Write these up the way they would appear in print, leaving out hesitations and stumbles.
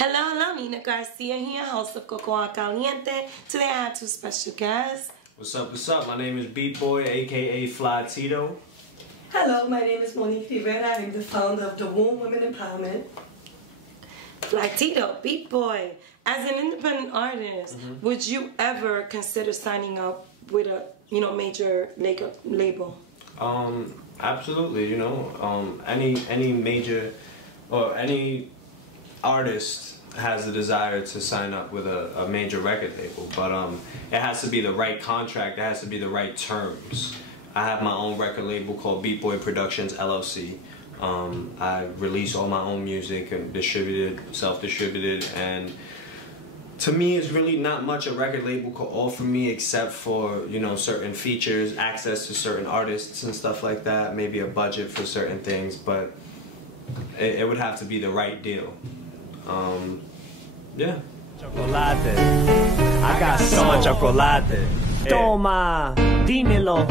Hello, Nina Garcia here, host of Caliente. Today I have two special guests. What's up? My name is Beat Boy, aka Fly Tito. Hello, my name is Monique Rivera. I'm the founder of the Womb Women Empowerment. Fly Tito, Beat Boy. As an independent artist, would you ever consider signing up with a major label? Absolutely. Any major or any artist has a desire to sign up with a major record label, but it has to be the right contract. It has to be the right terms. I have my own record label called Beat Boy Productions LLC. I release all my own music and self-distributed, and to me it's really not much a record label could offer me except for certain features, access to certain artists and stuff like that, maybe a budget for certain things, but it would have to be the right deal. Yeah. Chocolate. I got so much chocolate. Toma, dímelo,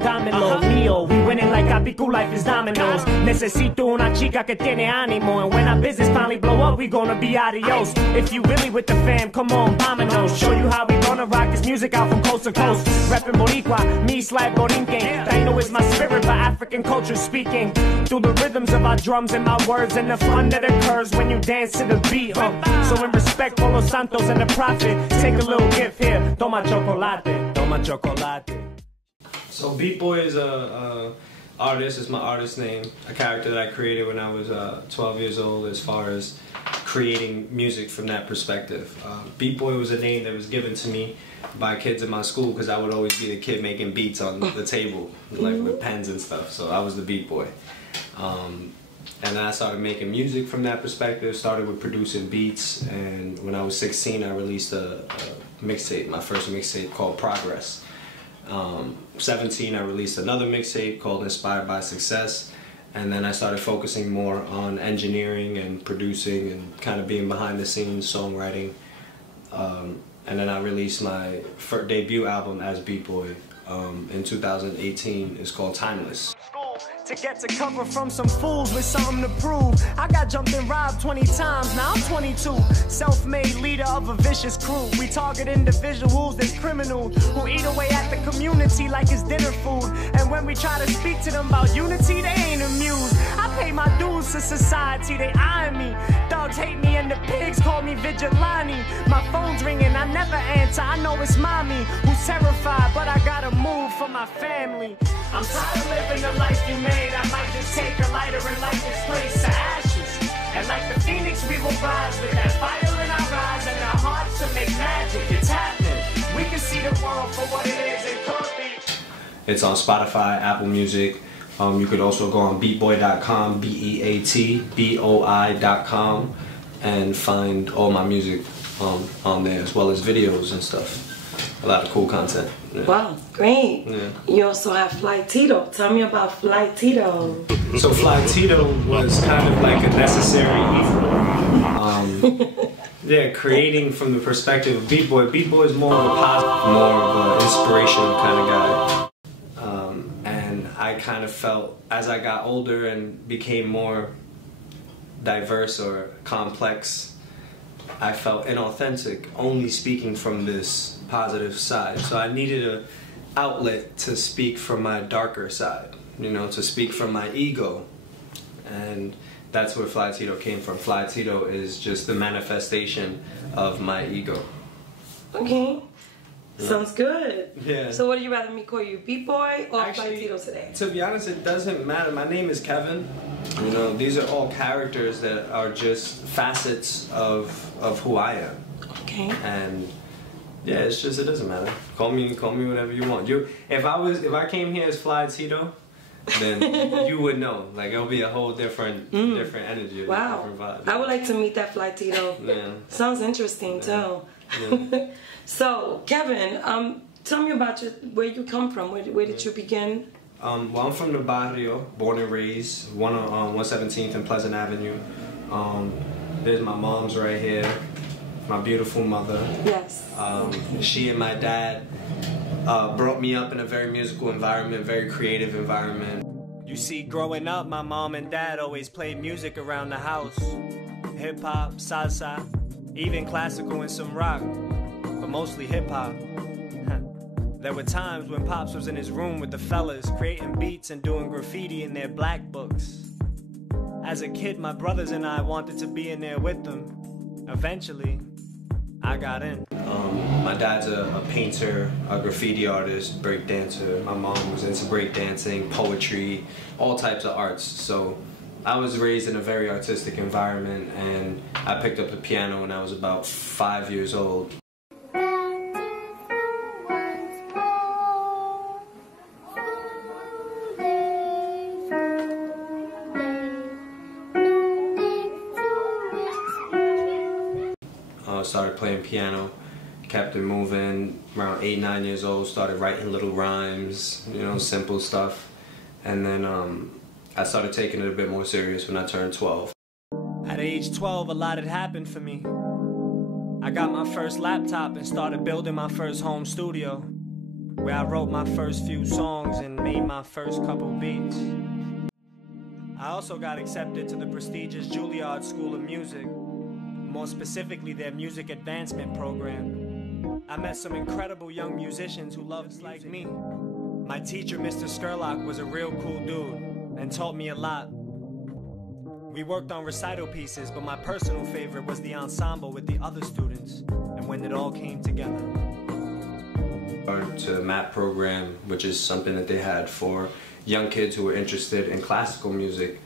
dámelo mío. We winning like Capicu, life is dominoes. Necesito una chica que tiene ánimo. And when our business finally blow up, we gonna be adios. If you really with the fam, come on, vámonos. Show you how we gonna rock this music out from coast to coast. Reppin' Boricua, me slide Borinquen. Taino is my spirit, but African culture speaking. Through the rhythms of our drums and my words, and the fun that occurs when you dance to the beat. So in respect for Los Santos and the Prophet, take a little gift here. Toma chocolate. Toma chocolate. So Beat Boy is a artist. It's my artist name. A character that I created when I was 12 years old. As far as creating music from that perspective, Beat Boy was a name that was given to me by kids in my school because I would always be the kid making beats on the table, like with pens and stuff. So I was the Beat Boy. And then I started making music from that perspective, started with producing beats, and when I was 16 I released a mixtape, my first mixtape called Progress. 17 I released another mixtape called Inspired by Success, and then I started focusing more on engineering and producing and kind of being behind the scenes, songwriting. And then I released my first debut album as Beat Boy in 2018. It's called Timeless. To get to cover from some fools with something to prove. I got jumped and robbed 20 times, now I'm 22. Self-made leader of a vicious crew. We target individuals that's criminal, who eat away at the community like it's dinner food. And when we try to speak to them about unity, they ain't amused. I pay my dues to society, they eye me. Dogs hate me and the pigs call me vigilante. My phone's ringing, I never answer. I know it's mommy who's terrified, but I gotta move for my family. I'm tired of living the life you made. I might just take a lighter and light this place to ashes. And like the phoenix, we will rise with that fire in our eyes and our hearts to make magic. It's happening. We can see the world for what it is it could be. It's on Spotify, Apple Music. You could also go on beatboy.com, beatboy.com, and find all my music on there, as well as videos and stuff. A lot of cool content. Yeah. Wow, great. Yeah. You also have Fly Tito. Tell me about Fly Tito. So Fly Tito was kind of like a necessary evil. Yeah, creating from the perspective of Beat Boy. Beat Boy is more of a positive, more of an inspirational kind of guy. And I kind of felt, as I got older and became more diverse or complex, I felt inauthentic only speaking from this positive side. So I needed an outlet to speak from my darker side, to speak from my ego. And that's where Fly Tito came from. Fly Tito is just the manifestation of my ego. Okay. Yeah. Sounds good. Yeah. So what do you rather me call you, Beat Boy or Actually, Fly Tito today? To be honest, it doesn't matter. My name is Kevin. These are all characters that are just facets of who I am. Okay. And yeah, it doesn't matter. Call me whatever you want. If I came here as Fly Tito, then you would know. Like, it'll be a whole different energy. Wow. Different vibe. I would like to meet that Fly Tito. Yeah. Sounds interesting too. Yeah. So, Kevin, tell me about where you come from. Where did you begin? Well, I'm from the barrio, born and raised, 117th and Pleasant Avenue. There's my mom's right here, my beautiful mother. Yes. She and my dad brought me up in a very musical environment, very creative environment. You see, growing up, my mom and dad always played music around the house. hip-hop, salsa, even classical and some rock, but mostly hip-hop. There were times when Pops was in his room with the fellas, creating beats and doing graffiti in their black books. As a kid, my brothers and I wanted to be in there with them. Eventually, I got in. My dad's a painter, a graffiti artist, break dancer. My mom was into break dancing, poetry, all types of arts. So I was raised in a very artistic environment, and I picked up the piano when I was about 5 years old. Started playing piano, kept it moving. Around 8, 9 years old, started writing little rhymes, you know, simple stuff. And then I started taking it a bit more serious when I turned 12. At age 12, a lot had happened for me. I got my first laptop and started building my first home studio, where I wrote my first few songs and made my first couple beats. I also got accepted to the prestigious Juilliard School of Music, more specifically their music advancement program. I met some incredible young musicians who loved like me. My teacher, Mr. Skurlock, was a real cool dude and taught me a lot. We worked on recital pieces, but my personal favorite was the ensemble with the other students and when it all came together. To the MAP program, which is something that they had for young kids who were interested in classical music.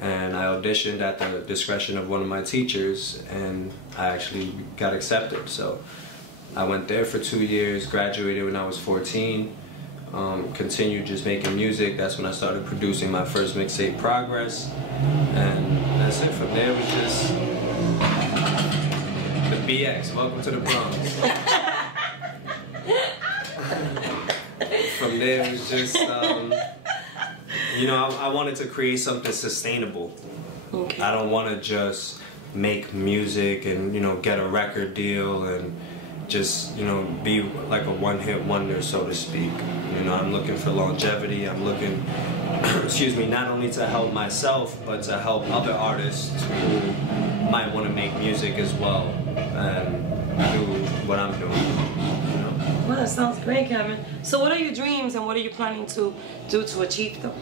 And I auditioned at the discretion of one of my teachers, and I actually got accepted. So I went there for 2 years, graduated when I was 14, continued just making music. That's when I started producing my first mixtape, Progress. And that's it. From there, it was just the BX, welcome to the Bronx. From there, it was just, you know, I wanted to create something sustainable. Okay. I don't want to just make music and, you know, get a record deal and just, you know, be like a one-hit wonder, so to speak. You know, I'm looking for longevity. I'm looking, excuse me, not only to help myself, but to help other artists who might want to make music as well and do what I'm doing. You know? Well, that sounds great, Kevin. So what are your dreams and what are you planning to do to achieve them?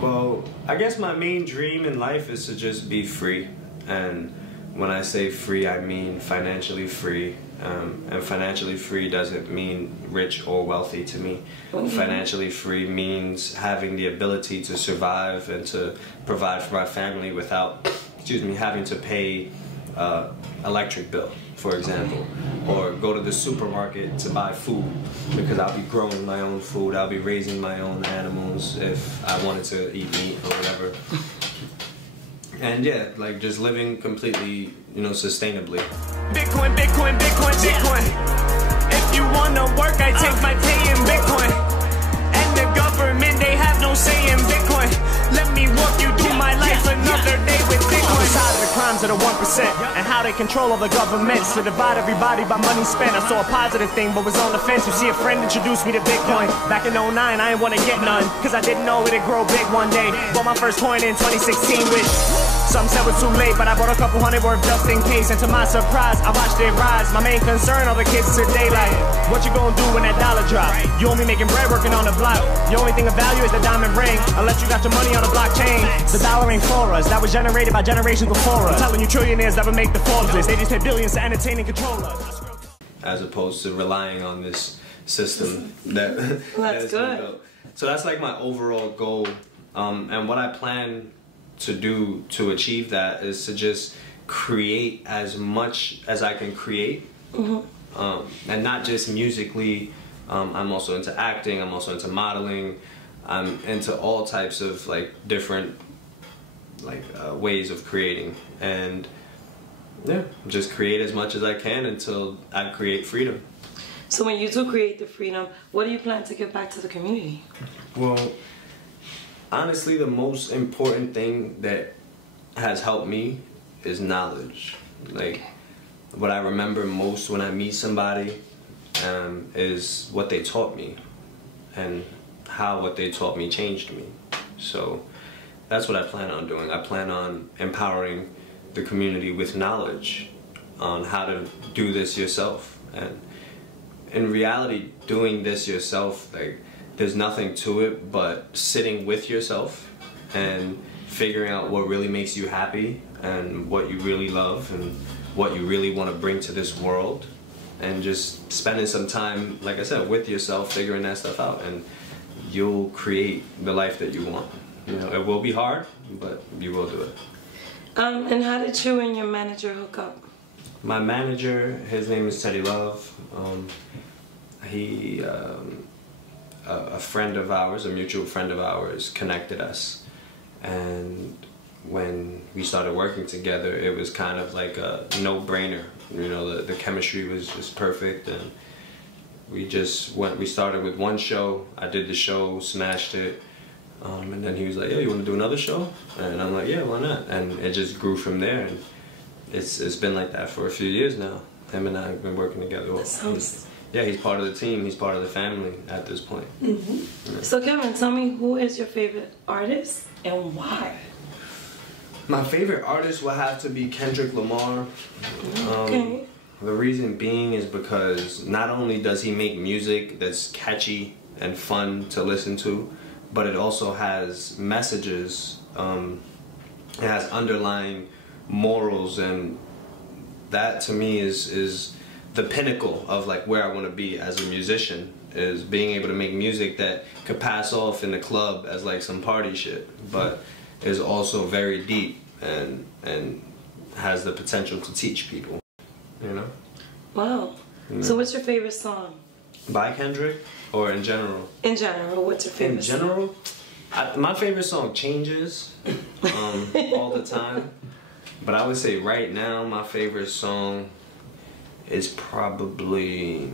Well, I guess my main dream in life is to just be free. And when I say free, I mean financially free. And financially free doesn't mean rich or wealthy to me. Financially free means having the ability to survive and to provide for my family without, excuse me, having to pay electric bill, for example, or go to the supermarket to buy food, because I'll be growing my own food, I'll be raising my own animals if I wanted to eat meat or whatever. And yeah, like just living completely, you know, sustainably. Bitcoin, Bitcoin, Bitcoin, Bitcoin. If you wanna work, I take my pay in Bitcoin. And the government, they have no say in Bitcoin. Let me walk you through my life another day with Bitcoin. Besides the crimes of the 1% and how they control all the governments to divide everybody by money spent. I saw a positive thing but was on the fence. You see, a friend introduced me to Bitcoin. Back in 09, I ain't wanna get none, cause I didn't know it'd grow big one day. Bought my first coin in 2016, which some said was too late, but I bought a couple hundred worth just in case. And to my surprise, I watched it rise. My main concern, all the kids today, like, what you gonna do when that dollar drop? You only making bread working on the block. The only thing of value is the diamond ring, unless you got your money on the blockchain. The dollar ain't for us, that was generated by generations before us. I'm telling you, trillionaires that would make the Forbes list. They just pay billions to entertain and control us. As opposed to relying on this system that That's good. built. So that's like my overall goal, and what I plan to do to achieve that is to just create as much as I can create, and not just musically. I'm also into acting, I'm also into modeling, I'm into all types of like different ways of creating, and yeah, just create as much as I can until I create freedom. So when you do create the freedom, what do you plan to give back to the community? Well, honestly, the most important thing that has helped me is knowledge. Like, what I remember most when I meet somebody is what they taught me and how what they taught me changed me. So that's what I plan on doing. I plan on empowering the community with knowledge on how to do this yourself. And in reality, doing this yourself, like, there's nothing to it but sitting with yourself and figuring out what really makes you happy and what you really love and what you really want to bring to this world, and just spending some time, like I said, with yourself, figuring that stuff out, and you'll create the life that you want. You know, it will be hard, but you will do it. And how did you and your manager hook up? My manager, his name is Teddy Love. A friend of ours, a mutual friend of ours, connected us. And when we started working together, it was kind of like a no-brainer. You know, the chemistry was just perfect, and we started with one show. I did the show, smashed it, and then he was like, "Yeah, you want to do another show?" And I'm like, "Yeah, why not?" And it just grew from there, and it's been like that for a few years now. Him and I have been working together. Yeah, he's part of the team. He's part of the family at this point. Yeah. So Kevin, tell me, who is your favorite artist and why? My favorite artist will have to be Kendrick Lamar. Okay. The reason being is because not only does he make music that's catchy and fun to listen to, but it also has messages. It has underlying morals, and that to me is the pinnacle of like where I want to be as a musician, is being able to make music that could pass off in the club as like some party shit, but is also very deep and has the potential to teach people, you know? Wow. Yeah. So what's your favorite song? By Kendrick or in general? In general, what's your favorite song? In general? My favorite song changes all the time, but I would say right now my favorite song is probably,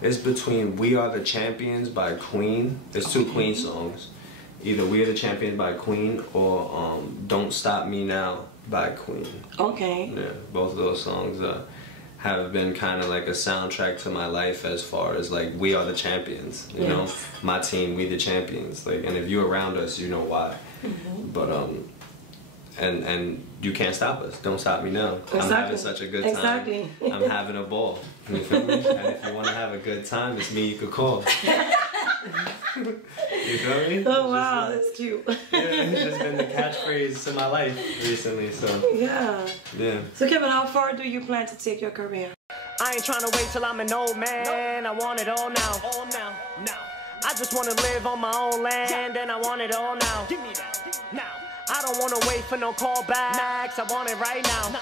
it's between We Are the Champions by Queen. There's two Queen songs. Either We Are the Champions by Queen or Don't Stop Me Now by Queen. Okay. Yeah, both of those songs have been kind of like a soundtrack to my life, as far as like we are the champions, you know? My team, we the champions. Like, and if you're around us, you know why. But and you can't stop us. Don't stop me now. Exactly. I'm having such a good time. Exactly. I'm having a ball. You feel me? And if you want to have a good time, it's me you could call. You feel me? Oh wow, that's cute. Yeah, it's just been the catchphrase to my life recently, so. Yeah. Yeah. So Kevin, how far do you plan to take your career? I ain't trying to wait till I'm an old man. I want it all now. All now. Now. I just want to live on my own land, and I want it all now. Give me that. Now. I don't want to wait for no callbacks. I want it right now.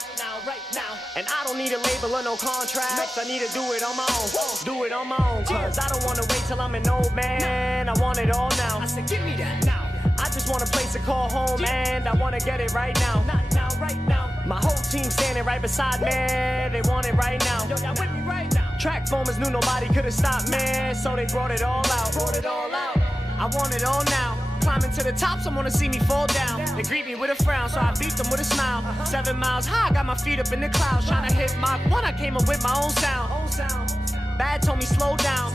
Right now. And I don't need a label or no contracts. I need to do it on my own. Do it on my own. Cause I don't want to wait till I'm an old man. I want it all now. I said, give me that now. I just want a place to call home, and I want to get it right now. Now, right now. My whole team standing right beside me. They want it right now. Yo, y'all with me right now. Track formers knew nobody could have stopped me, so they brought it all out. I want it all now. Climbing to the top, someone to see me fall down. They greet me with a frown, so I beat them with a smile. 7 miles high, got my feet up in the clouds. Trying to hit my one, I came up with my own sound. Bad told me slow down.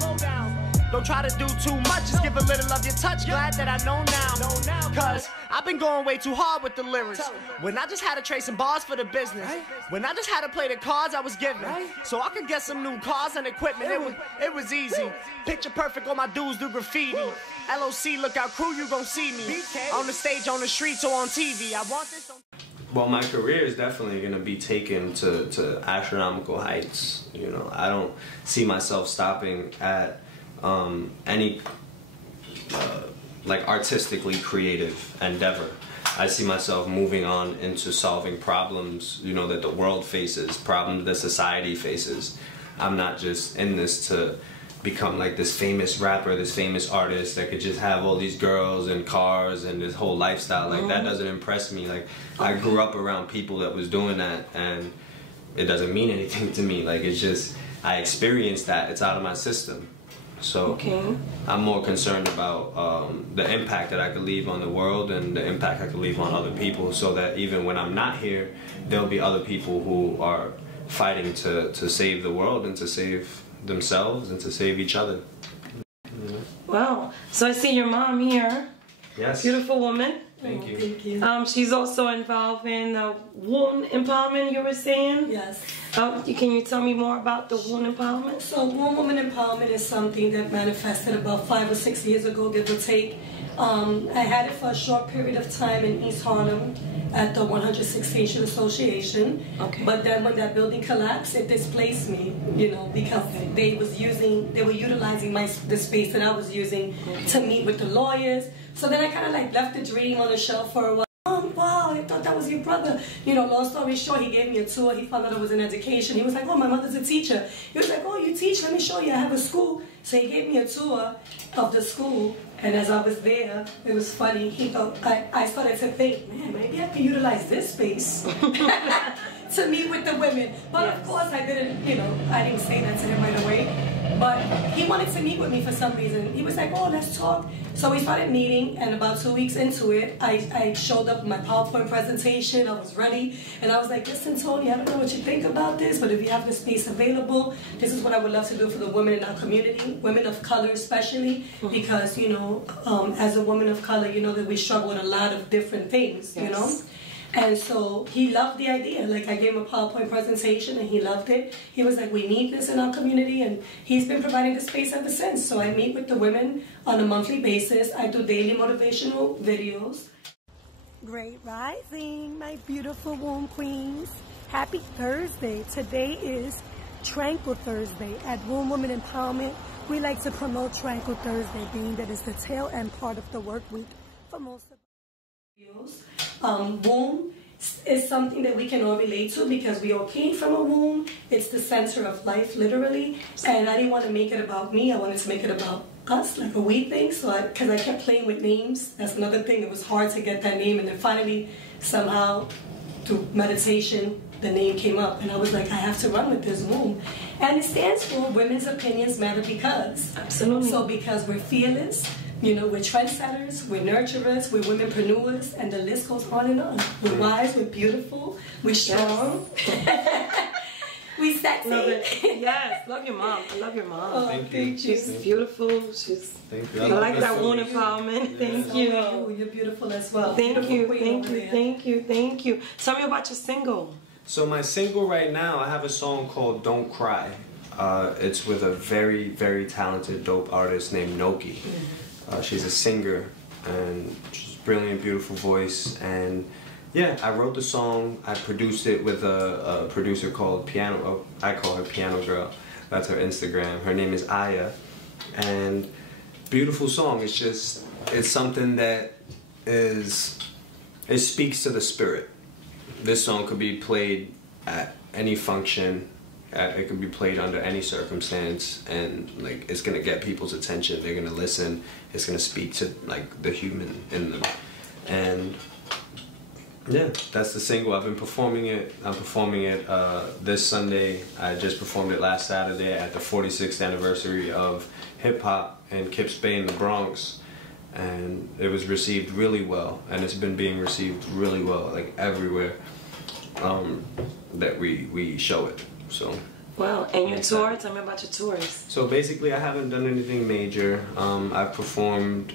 Don't try to do too much, just give a little of your touch. Glad that I know now. Cause I've been going way too hard with the lyrics. When I just had to trade some bars for the business. When I just had to play the cards I was given. So I could get some new cars and equipment. It was easy. Picture perfect, all my dudes do graffiti. LOC, lookout crew, you gon' see me. On the stage, on the streets, or on TV. I want this on... Well, my career is definitely going to be taken to astronomical heights. You know, I don't see myself stopping at any like artistically creative endeavor. I see myself moving on into solving problems, you know, that the world faces, problems that society faces. I'm not just in this to become like this famous rapper, this famous artist that could just have all these girls and cars and this whole lifestyle. Like, that doesn't impress me. Like, I grew up around people that was doing that, and it doesn't mean anything to me. Like, it's just, I experienced that. It's out of my system. So I'm more concerned about the impact that I could leave on the world and the impact I could leave on other people, so that even when I'm not here, there'll be other people who are fighting to save the world and to save themselves and to save each other. Wow. So I see your mom here. Yes. Beautiful woman. Thank you. Thank you. She's also involved in wound empowerment, you were saying? Yes. Can you tell me more about the wound empowerment? So woman empowerment is something that manifested about 5 or 6 years ago, give or take. I had it for a short period of time in East Harlem at the 116th Street Association. Okay. But then when that building collapsed, it displaced me, you know, because they were utilizing the space that I was using to meet with the lawyers. So then I kind of like left the dream on the shelf for a while. Wow, I thought that was your brother. You know, long story short, he gave me a tour. He found out I was in education. He was like, oh, my mother's a teacher. He was like, oh, you teach? Let me show you. I have a school. So he gave me a tour of the school. And as I was there, it was funny. He thought, I started to think, man, maybe I can utilize this space to meet with the women. But of course, I didn't say that to him right away. But he wanted to meet with me for some reason. He was like, oh, let's talk. So we started meeting, and about 2 weeks into it, I showed up with my PowerPoint presentation. I was ready, and I was like, listen, Tony, I don't know what you think about this, but if you have the space available, this is what I would love to do for the women in our community, women of color especially, because, you know, as a woman of color, you know that we struggle with a lot of different things, you know? And so he loved the idea. Like, I gave him a PowerPoint presentation and he loved it. He was like, we need this in our community, and he's been providing the space ever since. So I meet with the women on a monthly basis. I do daily motivational videos. Great rising, my beautiful womb queens. Happy Thursday. Today is Tranquil Thursday. At Womb Women Empowerment, we like to promote Tranquil Thursday, being that it's the tail end part of the work week for most of womb is something that we can all relate to because we all came from a womb. It's the center of life, literally. And I didn't want to make it about me. I wanted to make it about us, like a we thing. So because I kept playing with names. That's another thing. It was hard to get that name. And then finally, somehow, through meditation, the name came up. And I was like, I have to run with this womb. And it stands for Women's Opinions Matter Because. Absolutely. So because we're fearless, you know, we're trendsetters, we're nurturers, we're womenpreneurs, and the list goes on and on. We're wise, we're beautiful, we're strong, we sexy. Love it. Yes, love your mom. I love your mom. Oh, thank you. She's beautiful. She's. Thank you. I like that woman empowerment. Thank you. You're beautiful as well. Thank you. Tell me about your single. So my single right now, I have a song called Don't Cry. It's with a very, very talented, dope artist named Noki. She's a singer, and she's a brilliant, beautiful voice, and yeah, I wrote the song. I produced it with a producer called Piano, I call her Piano Girl. That's her Instagram. Her name is Aya, and beautiful song. It's something that it speaks to the spirit. This song could be played at any function. It could be played under any circumstance, and like it's gonna get people's attention. They're gonna listen. It's gonna speak to like the human in them, and yeah, that's the single. I've been performing it. I'm performing it this Sunday. I just performed it last Saturday at the 46th anniversary of hip hop in Kips Bay in the Bronx, and it was received really well, and it's been being received really well, like everywhere that we show it. So. Wow, and your tour? Tell me about your tours. So basically, I haven't done anything major. I've performed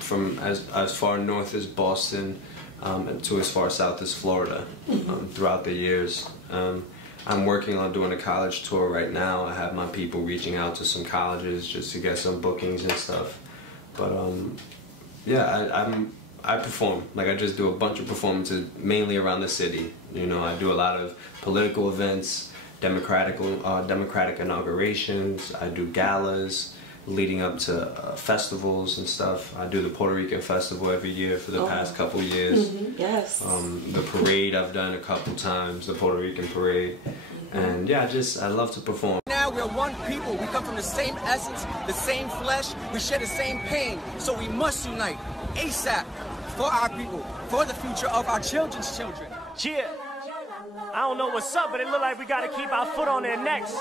from as far north as Boston to as far south as Florida throughout the years. I'm working on doing a college tour right now. I have my people reaching out to some colleges just to get some bookings and stuff. But yeah, I perform. Like, I just do a bunch of performances mainly around the city. You know, I do a lot of political events, democratic inaugurations. I do galas leading up to festivals and stuff. I do the Puerto Rican festival every year for the past couple years. Yes. The parade I've done a couple times, the Puerto Rican parade. And yeah, I love to perform. Now we're one people. We come from the same essence, the same flesh. We share the same pain. So we must unite ASAP for our people, for the future of our children's children. Yeah. I don't know what's up, but it look like we gotta keep our foot on their necks.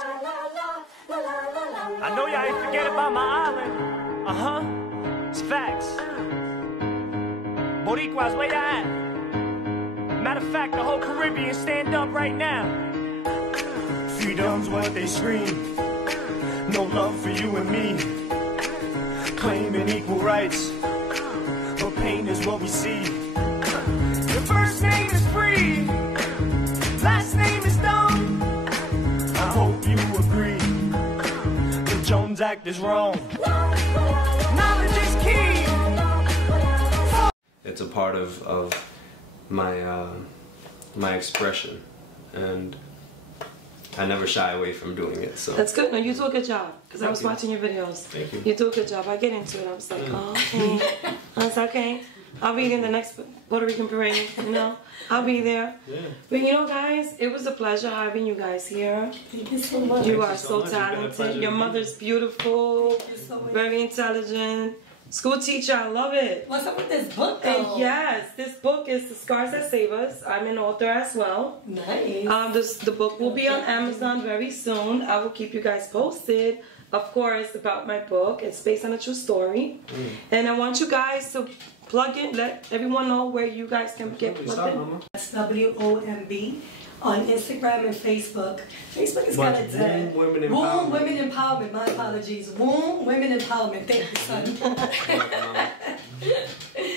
I know y'all ain't forget about my island. It's facts. Boricuas, where y'all at? Matter of fact, the whole Caribbean stand up right now. Freedom's what they scream. No love for you and me. Claiming equal rights. But pain is what we see. Your first name is free, last name is dumb. I hope you agree. The Jones Act is wrong. Knowledge is key. It's a part of my my expression, and I never shy away from doing it. So that's good. No, you do a good job, because I was you. watching your videos. Thank you. You do a good job. I get into it. I was like, oh, okay. That's okay. I'll be in the next Puerto Rican parade, you know. I'll be there. Yeah. But you know, guys, it was a pleasure having you guys here. Thank you so much. You are so talented. Your mother's beautiful, very intelligent. School teacher, I love it. What's up with this book, And though? yes, this book is The Scars That Save Us. I'm an author as well. Nice. The book will be on Amazon very soon. I will keep you guys posted, of course, about my book. It's based on a true story. And I want you guys to plug in, let everyone know where you guys can get plugged in. That's WOMB on Instagram and Facebook. Facebook is kind of dead. Womb Women Womb Empowerment. Women Empowerment. My apologies. Womb Women Empowerment. Thank you, son.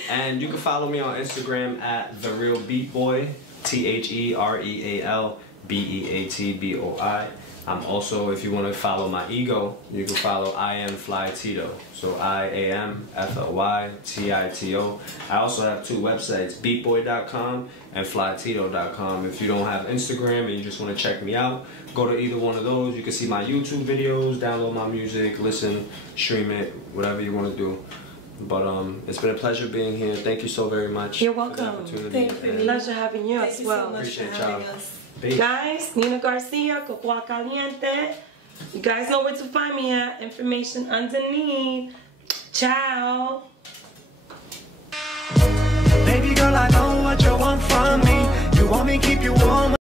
And you can follow me on Instagram at The Real Beat Boy, TheRealBeatBoi. I'm also, if you want to follow my ego, you can follow I Am Fly Tito. So IAMFLYTITO. I also have two websites, beatboy.com and flytito.com. If you don't have Instagram and you just want to check me out, go to either one of those. You can see my YouTube videos, download my music, listen, stream it, whatever you want to do. But it's been a pleasure being here. Thank you so very much. You're welcome. Thank you. Pleasure having you as well. Thank you so much for having us. Guys, Nina Garcia, Cocoa Caliente. You guys know where to find me at. Information underneath. Ciao. Baby girl, I know what you want from me. You want me keep you warm.